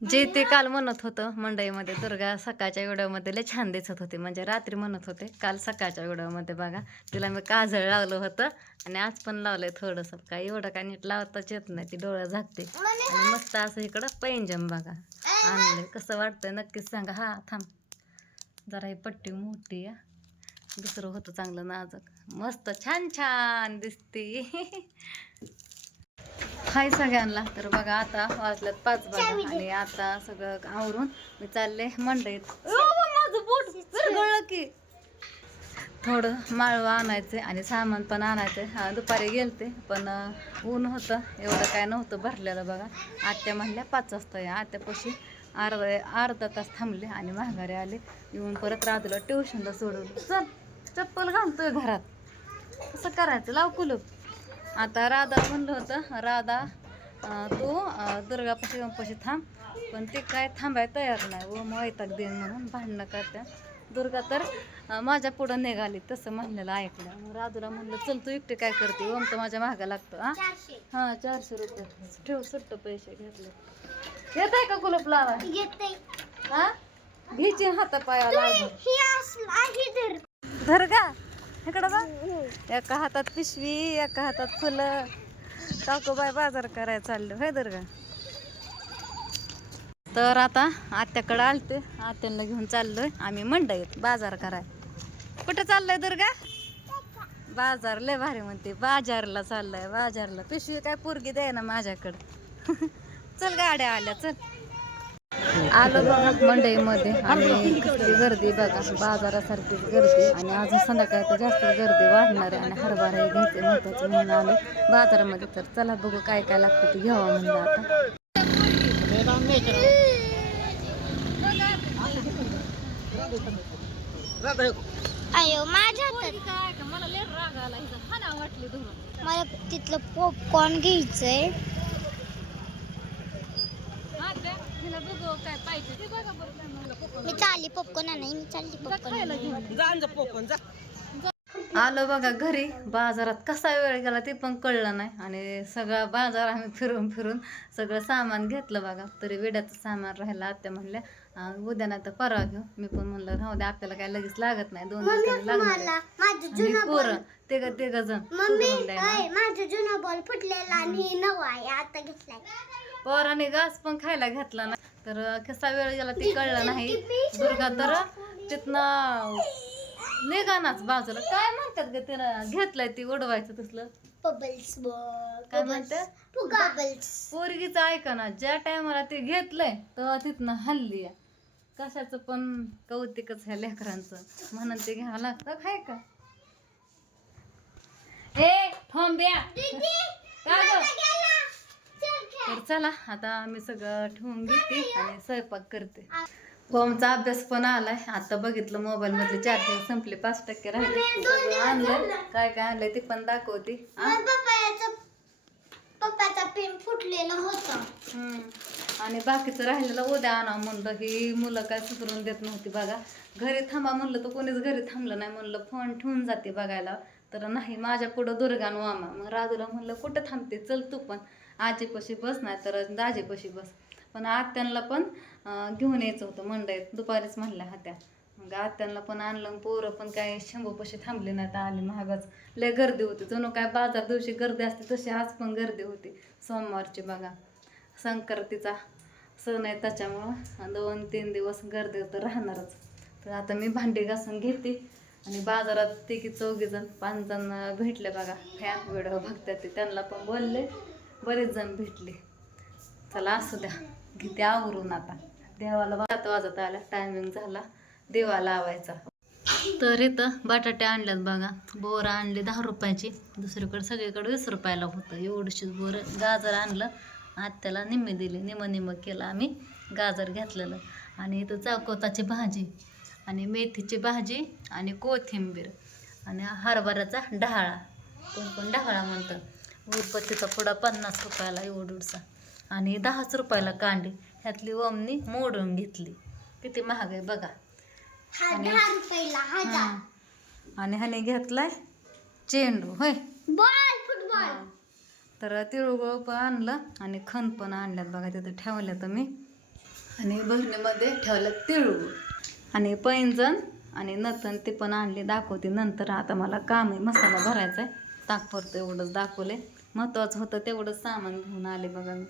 जे ते काल म्हणत होतं मंडईमध्ये, दुर्गा सकाळच्या व्हिडिओमध्ये लय छान दिसत होते, म्हणजे रात्री म्हणत होते, काल सकाळच्या व्हिडिओमध्ये बघा तिला मी काजळ लावलं होतं आणि आज पण लावलंय थोडंसं. काय एवढं काय नीट लावताच येत नाही, ती डोळं झाकते. आणि मस्त असं इकडं पैंजम बघा आणलंय, कसं वाटतंय नक्कीच सांगा. हा थांब जरा ही पट्टी मोठी या, दुसरं होतं चांगलं नाजूक, मस्त छान छान दिसते. हाय सगळ्यांना. तर बघा आता वाजल्यात 5 बघा आणि आता सगळं आवरून मी चालले मंडईत. माझं बोट विरघळलं की. थोडं माळवं आणायचं आणि सामान पण आणायचं. दुपारी गेलते पण ऊन होतं, एवढं काय नव्हतं भरलेलं बघा. आत्या म्हणल्या 5 वाजता या. आत्यापाशी अर्धा तास थांबले आणि माघारी आले. येऊन परत रात्रीला ट्युशनला सोडवलं. चल चप्पल घालतोय घरात, कसं करायचं, लाव कुलूप. आता राधा म्हणलं होतं, राधा तू दुर्गापाशी गणपाशी थांब, पण ते काय थांबायला तयार नाही व वैताग देईन म्हणून भांडणं करत्या. दुर्गा तर माझ्या पुढं निघाली, तसं म्हणलेलं ऐकलं. मग राधूला म्हणलं चल तू एकटे काय करते, ओम तर माझ्या मागं लागतं. हां 400 रुपये ठेव, सुट्ट पैसे घेतले. येत आहे का कुलूप लावा? हां घ्यायची हातापायाला धर का इकडं बा. एका हातात पिशवी, एका हातात फुलं. काकूबाई बाजार करायला चाललो होय दुर्गा. तर आता आत्याकडं आलते, आत्यांना घेऊन चाललोय आम्ही मंडईत बाजार कराय. कुठं चाललंय दुर्गा? बाजार. लय भारी म्हणते, बाजारला चाललाय, बाजारला. पिशवी काय पोरगी द्याय ना माझ्याकडं. चल गाड्या आल्या, चल. आलो बघा मंडईमध्ये आणि कसली गर्दी बघा, बाजारासारखीच गर्दी. आणि अजून संध्याकाळी तर जास्त गर्दी वाढणार आहे आणि हरभरा हे घ्यायचे महत्वाचं म्हणून आलो बाजारामध्ये. तर चला बघू काय काय लागतं ते घ्यावं म्हणलं आता. अयो माझ्या मला तिथलं पॉपकॉर्न घ्यायचंय. मी चालली पॉपकॉर्न नाही, मी चालली पॉपकॉर्न. आलो बघा घरी. बाजारात कसा वेळ गेला ते पण कळलं नाही आणि सगळा बाजार आम्ही फिरून फिरून सगळं सामान घेतलं बघा. तरी विड्याचं सामान राहिलं. आत्या म्हणल्या उद्या नाही तर परवा घेऊ. मी पण म्हणलं राहू द्या, आपल्याला काय लगेच लागत नाही, 2 दिवसांनी लागणार. पोरं ते जण माझा जुना बॉल फुटलेला आणि नवा आहे आता घेतलाय. पोराने घास पण खायला घेतला ना, तर कसा वेळ गेला ते कळलं नाही. दुर्गा तर तिथनं निघानाच बाजूला. काय म्हणतात ग तिनं घेतलंय ती उडवायचं तसलं बबल्स, काय म्हणतात बबल्स. पोरगीच ऐका ना, ज्या टायमाला ते घेतलंय तेव्हा तिथनं हल्ली. कशाचं पण कौतिकच ह्या लेकरांचं, म्हणून ते घ्यावं लागतं. काय का हे थांब्या. तर चला आता आम्ही सगळं ठेवून घेते आणि स्वयंपाक करते. होमचा अभ्यास पण आलाय. आता बघितलं मोबाईल मधले चार्जिंग संपले, 5% राहिले. आणलं काय काय आणलंय ते पण दाखवते. पप्पाचा पेन फुटलेला होता आणि बाकीचं राहिलेलं उद्या आणा म्हणलं. ही मुलं काय सुधरून देत नव्हती बघा. घरी थांबा म्हणलं तर कोणीच घरी थांबलं नाही. म्हणलं फोन ठेवून जाते बघायला, तर नाही माझ्या पुढं दुर्गा न मामा. मग राजूला म्हणलं कुठं थांबते, चल तू पण आजीपाशी बस, नाही तर दाजीपाशी बस. पण आत्यांना पण घेऊन यायचं होतं मंडईत, दुपारीच म्हणल्या होत्या. मग आत्यांना पण आणलं. पोरं पण काय शंभूपाशी थांबले नाही तर आली. महागच लय गर्दी होती. जणू काय बाजार दिवशी गर्दी असते तशी आज पण गर्दी होती. सोमवारची बघा, संक्रांतीचा सण आहे त्याच्यामुळं 2-3 दिवस गर्दी तर राहणारच. तर आता मी भांडी घासून घेते आणि बाजारात ते की 5 जण भेटले बघा. फॅन व्हिडिओ बघतात ते, त्यांना पण बोलले, बरेच जण भेटले. चला असू द्या, घेते आवरून. आता देवाला 7 वाजत आला, टायमिंग झाला देवा लावायचा. तर इथं बटाटे आणल्यात बघा. बोरं आणली 10 रुपयाची, दुसरीकडे सगळीकडे 20 रुपयाला होतं. एवढीशीच बोरं. गाजर आणलं, आत्याला निम्मे दिले, निम्म केलं आम्ही, गाजर घेतलेलं. आणि इथं चौकोताची भाजी आणि मेथीची भाजी आणि कोथिंबीर आणि हरभऱ्याचा ढाळा, कोण ढाळा म्हणतं. उदबत्तीचा पुडा 50 रुपयाला एवढूसा आणि 10 रुपयाला कांडी. ह्यातली ओमनी मोडून घेतली. किती महाग आहे बघा. आणि ह्याने घेतलाय चेंडू होय, फुटबॉल. तर तिळगुळ पण आणलं आणि खण पण आणल्यात बघा, तिथं ठेवल्या तर मी. आणि भरणीमध्ये ठेवलं तिळगुळ आणि पैंजण आणि नथन ते पण आणले, दाखवते नंतर. आता मला काम आहे, मसाला भरायचा आहे, ताकपरतं एवढंच दाखवले. महत्त्वाचं होतं तेवढंच सामान घेऊन आले बघा मी.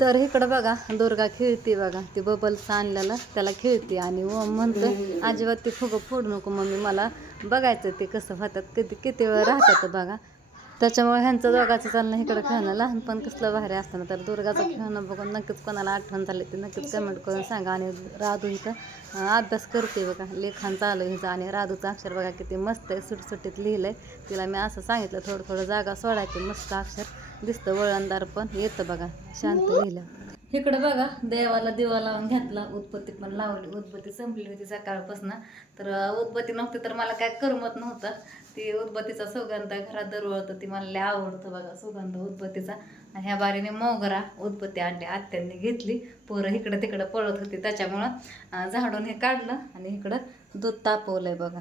तर इकडं बघा दुर्गा खेळते बघा, ती बबल्स आणलेलं त्याला खेळते आणि म्हणतं अजिबात ते फुगं फोडू नको मम्मी, मला बघायचं ते कसं होतात, किती वेळ राहतात बघा. त्याच्यामुळे ह्यांचं दोघाचं चालणं इकडं खेळणं. लहानपण कसलं भारी असताना. तर दुर्गाचं खेळणं बघून नक्कीच कोणाला आठवण झाली ते नक्कीच कमेंट करून सांगा. आणि राधू इथं अभ्यास करते बघा, लेखन चालू हिचं. आणि राधूचं अक्षर बघा किती मस्त आहे, सुटसुटीत लिहिलं आहे. तिला मी असं सांगितलं थोडं थोडं जागा सोडायची, मस्त अक्षर दिसतं, वळणदार पण येतं बघा, शांत लिहिलं. इकडं बघा देवाला दिवा लावून घेतला, उदबत्ती पण लावली. उदबत्ती संपली होती सकाळपासून, तर उदबत्ती नव्हती तर मला काय करमत नव्हतं. ती उदबत्तीचा सुगंध घरात दरवळतं, ती मला लय आवडतं बघा सुगंध उदबत्तीचा. आणि ह्या बारीने मोगरा उदबत्ती आणली, आत्यांनी घेतली. पोरं इकडं तिकडं पळत होती त्याच्यामुळं झाडून हे काढलं आणि इकडं दूध तापवलंय बघा.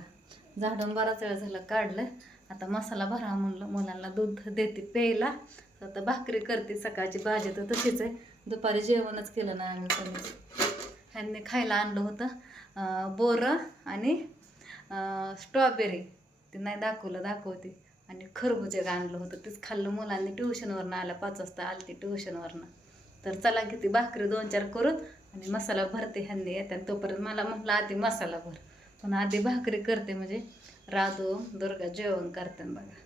झाडून बराच वेळ झालं काढलं. आता मसाला भरा म्हणलं, मुलांना दूध देते प्यायला. आता भाकरी करते, सकाळची भाजी तर तशीच आहे. दुपारी जेवणच केलं नाही आम्ही कोणीच. ह्यांनी खायला आणलं होतं बोरं आणि स्ट्रॉबेरी, ते नाही दाखवते. आणि खरबूज आणलं होतं, तेच खाल्लं मुलांनी. ट्युशनवरनं आलं, 5 वाजता आली ती ट्युशनवरनं. तर चला किती भाकरी 2-4 करून आणि मसाला भरते, ह्यांनी येतात तोपर्यंत. मला म्हटलं आधी मसाला भर, पण आधी भाकरी करते म्हणजे राधू दुर्गा जेवण करते बघा.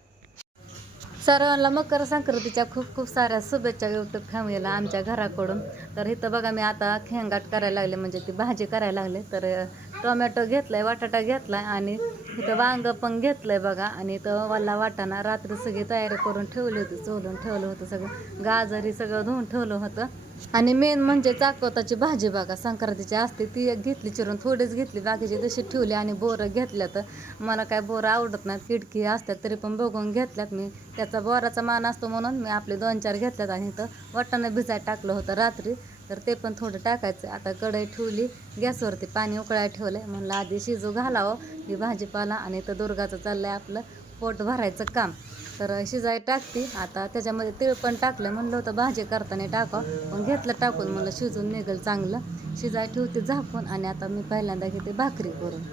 सर्वांना मकर संक्रांतीच्या खूप खूप साऱ्या शुभेच्छा यूट्यूब फॅमिलीला आमच्या घराकडून. तर इथं बघा मी आता खेंगाट करायला लागले, म्हणजे ती भाजी करायला लागले. तर टोमॅटो घेतलाय, बटाटा घेतलाय आणि इथं वांग पण घेतलंय बघा. आणि इथं वल्ला वाटाणा रात्री सगळी तयारी करून ठेवली होती, चोलून ठेवलं होतं सगळं, गाजरी सगळं धुवून ठेवलं होतं. आणि मेन म्हणजे चाकवताची भाजी बघा, संक्रांतीची असते ती एक घेतली चिरून, थोडीच घेतली, बाकीची तशी ठेवली. आणि बोरं घेतल्या, तर मला काय बोरं आवडत नाहीत, किडकी असतात, तरी पण बघून घेतल्यात मी. त्याचा बोराचा मान असतो म्हणून मी आपले 2-4 घेतल्यात. आणि इथं वाटाणं भिजायला टाकलं होतं रात्री, तर ते पण थोडं टाकायचं. आता कढई ठेवली गॅसवरती, पाणी उकळायला ठेवलं आहे. म्हणलं आधी शिजू घालावं ही भाजीपाला. आणि इथं दुर्गाचं चाललं आहे आपलं पोट भरायचं काम. तर शिजाय टाकते आता. त्याच्यामध्ये तीळ पण टाकलं, म्हणलं होतं भाजी करताना टाकावं, पण घेतलं टाकून, म्हणलं शिजून निघेल चांगलं. शिजाय ठेवते झाकून. आणि आता मी पहिल्यांदा घेते भाकरी करून.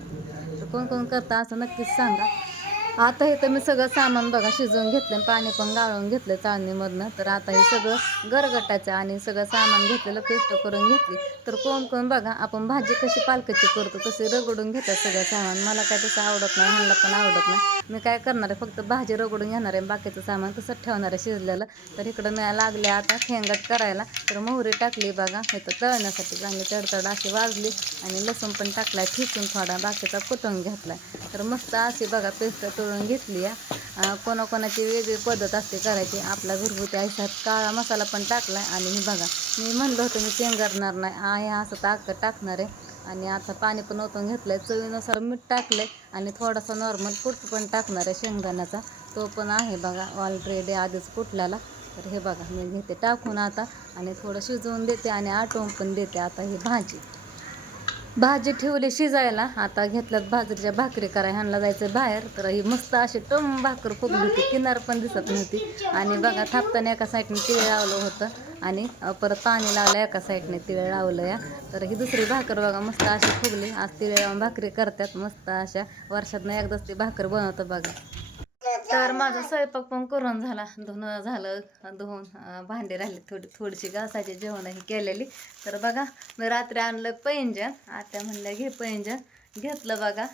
तर कोण कोण करता असं नक्कीच सांगा. आता हे तर मी सगळं सामान बघा शिजवून घेतलं, पाणी पण गाळून घेतलं चाळणीमधनं. तर आता हे सगळं गरगटायचं आणि सगळं सामान घेतलेलं पेस्ट करून घेतली. तर कोण कोण बघा आपण भाजी कशी पालकाची करतो तशी रगडून घेतात सगळं सामान. मला काय तसं आवडत नाही, ह्यांना पण आवडत नाही. मी काय करणार आहे, फक्त भाजी रगडून घेणार आहे, बाकीचं सामान तसंच ठेवणार आहे शिजलेलं. तर इकडं मी लागले आता खेंगट करायला. तर मोहरी टाकली बघा इथं तळण्यासाठी, चांगली तडतड अशी वाजली. आणि लसूण पण टाकलाय ठिसून थोडा, बाकीचा कुटून घेतलाय. तर मस्त अशी बघा पेस्ट तळून घेतली आहे. कोणाकोणाची वेगळी पद्धत असते करायची, आपला घरगुती आयुष्यात काळा मसाला पण टाकलाय. आणि हे बघा मी म्हणलं होतं मी शेंगरणार नाही, आहे असं टाकणार आहे. आणि आता पाणी पण ओतून घेतलंय, चवीनुसार मीठ टाकलंय. आणि थोडासा नॉर्मल कूट पण टाकणार आहे शेंगदाण्याचा, तो पण आहे बघा ऑलरेडी आधीच कुटल्याला. तर हे बघा मी घेते टाकून आता आणि थोडं शिजवून देते आणि आटवून पण देते. आता ही भाजी ठेवली शिजायला. आता घेतल्यात बाजरीच्या भाकरी करायला, ह्यांना जायचं बाहेर. तर ही मस्त अशी टम भाकर फुगली होती, किनार पण दिसत नव्हती. आणि बघा थापताना एका साईडने तिळ लावलं होतं आणि परत पाणी लावलं एका साईडने तिळ लावलं या. तर ही दुसरी भाकर बघा मस्त अशी फुगली. आज तिळ लावून भाकरी करतात मस्त अशा, वर्षातनं एकदाच ती भाकर बनवतं बघा. तर माझा स्वयंपाक पण करून झाला, धुणं झालं, धुवून भांडी राहिली थोडीशी घासायची, जेवणही केलेली. तर बघा मी रात्री आणलं पैंजण, आत्या म्हणल्या घे पैंजण, घेतलं बघा.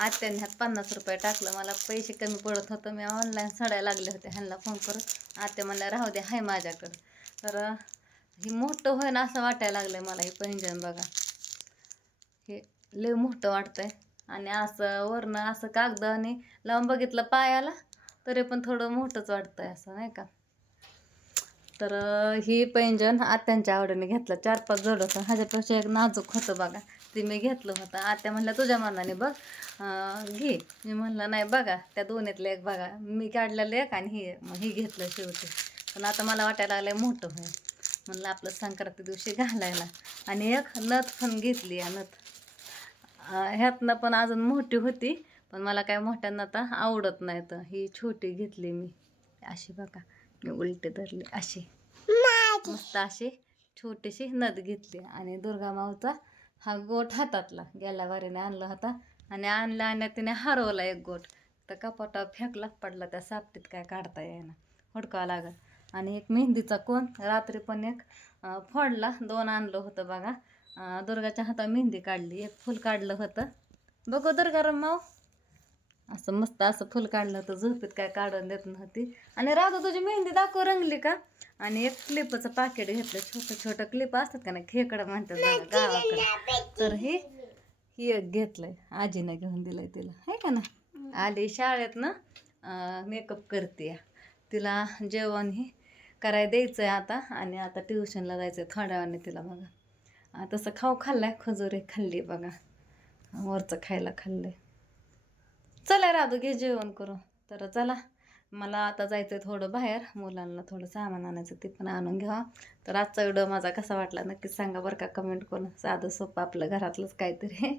आत्याने ह्यात 50 रुपये टाकलं, मला पैसे कमी पडत होतं, मी ऑनलाईन सडायला लागले होते ह्यांना फोन करून. आत्या म्हणल्या राहू दे हाय माझ्याकडं. तर ही मोठं होय ना असं वाटायला लागलं मला. हे पैंजण बघा हे लय मोठं वाटतंय. आणि असं वरनं असं कागदाने लावून बघितलं पायाला, तरी पण थोडं मोठंच वाटतंय असं नाही का. तर ही पैंजण आत्यांच्या आवडीने घेतलं, 4-5 जोड होतं. ह्याच्यापेक्षा एक नाजूक होतं बघा, ते मी घेतलं होतं. आत्या म्हणलं तुझ्या मनाने बघ घे. मी म्हणलं नाही बघा त्या दोन्हीतलं एक बघा, मी काढलेलं एक आणि ही घेतलं शेवटी. पण आता मला वाटायला लागलं मोठं होय, म्हणलं आपलं संक्रांती दिवशी घालायला. आणि एक नथ पण घेतली या नथ, ह्यातनं पण अजून मोठी होती, पण मला काय मोठ्या नथा आवडत नाही. तर ही छोटी घेतली मी अशी बघा, मी उलटी धरली अशी, मस्त अशी छोटीशी नथ घेतली आणि दुर्गा माऊचा हा गोठ हातातला गेल्या वारीने आणला होता आणि आणला तिने हरवला एक गोठ तर कपाटावर फेकला पडला त्या सापटीत काय काढता येईना हुडकावं लागल. आणि एक मेहंदीचा कोण रात्री पण एक फोडला 2 आणलं होतं बघा. दुर्गाच्या हातावर मेहंदी काढली एक फुल काढलं होतं बघू दुर्गा माऊ असं मस्त असं फुल काढलं होतं झोपेत काय काढून देत नव्हती. आणि राधा तुझी मेहंदी दाखव रंगली का. आणि एक क्लिपचं पाकिट घेतलं छोटं छोटं क्लिप असतात का नाही खेकडं म्हणतात बघा गावाकडे तर ही एक घेतलंय आजीनं घेऊन दिलंय तिला आहे का ना. आली शाळेत ना मेकअप करते तिला जेवण ही करायला द्यायचं आहे आता आणि आता ट्युशनला जायचं आहे थोड्या वेळाने तिला बघा. तसं खाऊ खाल्लाय खजुरी खाल्ली बघा वरचं खायला खाल्लंय. चला राधू घे जेवण करू. तर चला मला आता जायचं आहे थोडं बाहेर मुलांना थोडं सामान आणायचं ते पण आणून घ्यावा. तर आजचा व्हिडिओ माझा कसा वाटला नक्कीच सांगा बरं का कमेंट करून. साधं सोपं आपलं घरातलंच काहीतरी